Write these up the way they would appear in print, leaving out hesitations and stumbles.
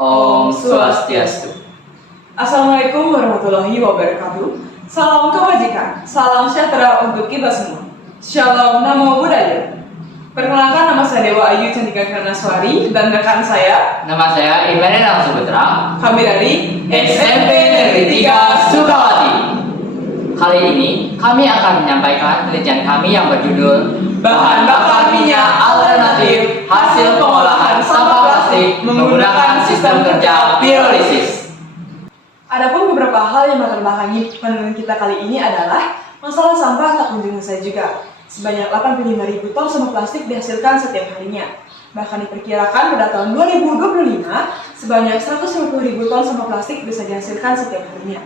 Om Swastiastu. Assalamualaikum warahmatullahi wabarakatuh. Salam kebajikan, salam sejahtera untuk kita semua. Shalom, namo buddhaya. Perkenalkan, nama saya Dewa Ayu Cantika Karnaswari dan rekan saya. Nama saya Immanuel Suputra. Kami dari SMP Negeri 3 Sukawati. Kali ini kami akan menyampaikan penelitian kami yang berjudul Bahan bakar minyak alternatif hasil pengolahan sampah plastik menggunakan sistem kerja pirolisis. Adapun beberapa hal yang membelakangi penelitian kita kali ini adalah masalah sampah tak kunjung selesai juga. Sebanyak 85.000 ton sampah plastik dihasilkan setiap harinya. Bahkan diperkirakan pada tahun 2025 sebanyak 150.000 ton sampah plastik bisa dihasilkan setiap harinya.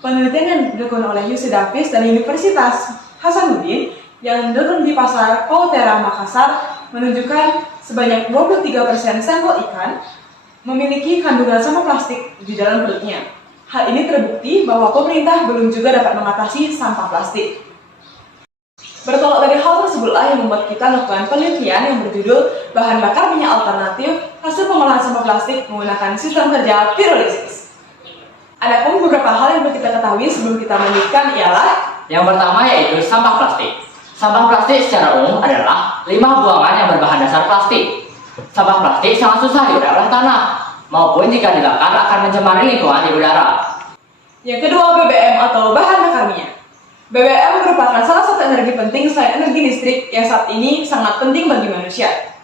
Penelitian yang dilakukan oleh UC Davis dan Universitas Hasanuddin yang dilakukan di Pasar Pautera Makassar menunjukkan sebanyak 23% sampel ikan memiliki kandungan sampah plastik di dalam perutnya. Hal ini terbukti bahwa pemerintah belum juga dapat mengatasi sampah plastik. Bertolak dari hal tersebutlah yang membuat kita melakukan penelitian yang berjudul Bahan bakar minyak alternatif hasil pengolahan sampah plastik menggunakan sistem kerja pirolisis. Adapun beberapa hal yang perlu kita ketahui sebelum kita melanjutkan ialah yang pertama yaitu sampah plastik. Sampah plastik secara umum adalah limbah buangan yang berbahan dasar plastik. Sampah plastik sangat susah diurai oleh tanah, maupun jika dibakar akan mencemari lingkungan di udara. Yang kedua, BBM atau bahan bakar minyak. BBM merupakan salah satu energi penting selain energi listrik yang saat ini sangat penting bagi manusia.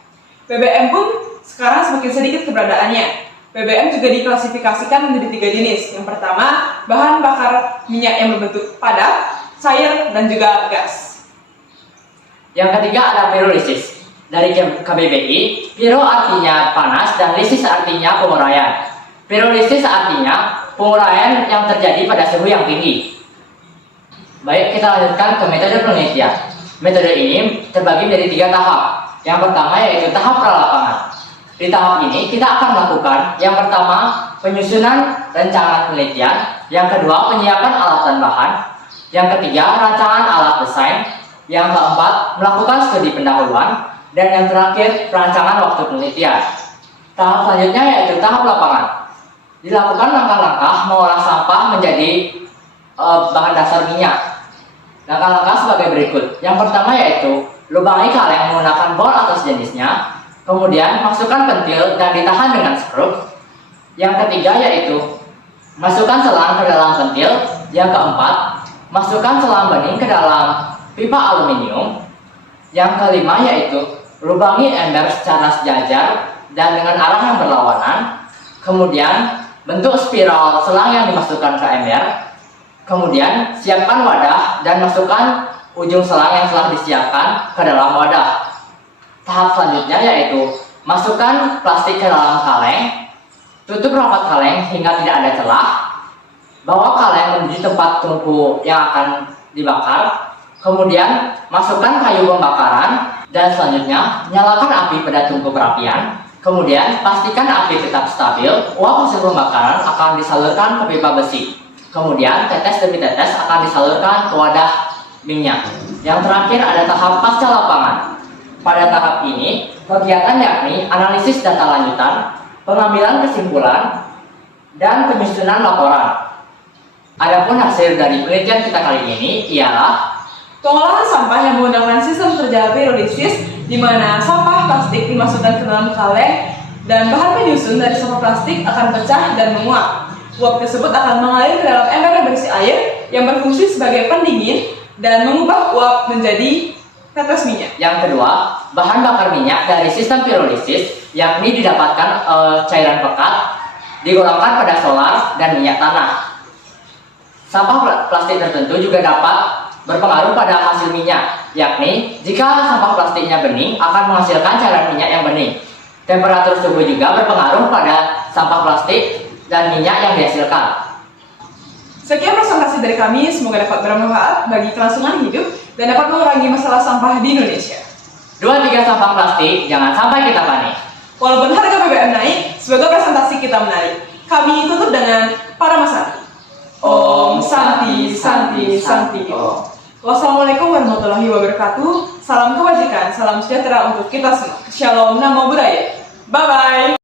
BBM pun sekarang semakin sedikit keberadaannya. BBM juga diklasifikasikan menjadi 3 jenis. Yang pertama, bahan bakar minyak yang berbentuk padat, cair, dan juga gas. Yang ketiga ada pirolisis. Dari KBBI, piro artinya panas dan lisis artinya penguraian. Pirolisis artinya penguraian yang terjadi pada suhu yang tinggi. Baik, kita lanjutkan ke metode penelitian. Metode ini terbagi menjadi 3 tahap. Yang pertama yaitu tahap pralapangan. Di tahap ini kita akan melakukan yang pertama penyusunan rancangan penelitian, yang kedua penyiapan alat dan bahan, yang ketiga rancangan alat desain, yang keempat melakukan studi pendahuluan, dan yang terakhir perancangan waktu penelitian. Tahap selanjutnya yaitu tahap lapangan. Dilakukan langkah-langkah mengolah sampah menjadi bahan dasar minyak. Langkah-langkah sebagai berikut. Yang pertama yaitu lubangi kaleng menggunakan bor atau sejenisnya, kemudian masukkan pentil dan ditahan dengan skrup. Yang ketiga yaitu masukkan selang ke dalam pentil. Yang keempat, masukkan selang bening ke dalam pipa aluminium. Yang kelima yaitu lubangi ember secara sejajar dan dengan arah yang berlawanan. Kemudian bentuk spiral selang yang dimasukkan ke ember. Kemudian siapkan wadah dan masukkan ujung selang yang telah disiapkan ke dalam wadah. Tahap selanjutnya yaitu masukkan plastik ke dalam kaleng, tutup rapat kaleng hingga tidak ada celah, bawa kaleng menuju tempat tungku yang akan dibakar, kemudian masukkan kayu pembakaran, dan selanjutnya nyalakan api pada tungku perapian. Kemudian pastikan api tetap stabil, uap hasil pembakaran akan disalurkan ke pipa besi. Kemudian tetes demi tetes akan disalurkan ke wadah minyak. Yang terakhir ada tahap pasca lapangan. Pada tahap ini, kegiatan yakni analisis data lanjutan, pengambilan kesimpulan, dan penyusunan laporan. Adapun hasil dari penelitian kita kali ini ialah Pengolahan sampah yang menggunakan sistem kerja pirolisis, di mana sampah plastik dimasukkan ke dalam kaleng dan bahan penyusun dari sampah plastik akan pecah dan menguap. Uap tersebut akan mengalir ke dalam ember yang berisi air yang berfungsi sebagai pendingin dan mengubah uap menjadi tetes minyak. Yang kedua, bahan bakar minyak dari sistem pirolisis yakni didapatkan cairan pekat digolongkan pada solar dan minyak tanah. Sampah plastik tertentu juga dapat berpengaruh pada hasil minyak, yakni jika sampah plastiknya bening akan menghasilkan cairan minyak yang bening. Temperatur suhu juga berpengaruh pada sampah plastik dan minyak yang dihasilkan. Sekian presentasi dari kami, semoga dapat bermanfaat bagi kelangsungan hidup dan dapat mengurangi masalah sampah di Indonesia. 2-3 sampah plastik, jangan sampai kita panik. Walaupun harga BBM naik, semoga presentasi kita menarik. Kami tutup dengan Paramasati. Om Santi Santi Santi. Wassalamualaikum warahmatullahi wabarakatuh. Salam kebajikan, salam sejahtera untuk kita semua. Shalom, namo buddhaya. Bye bye.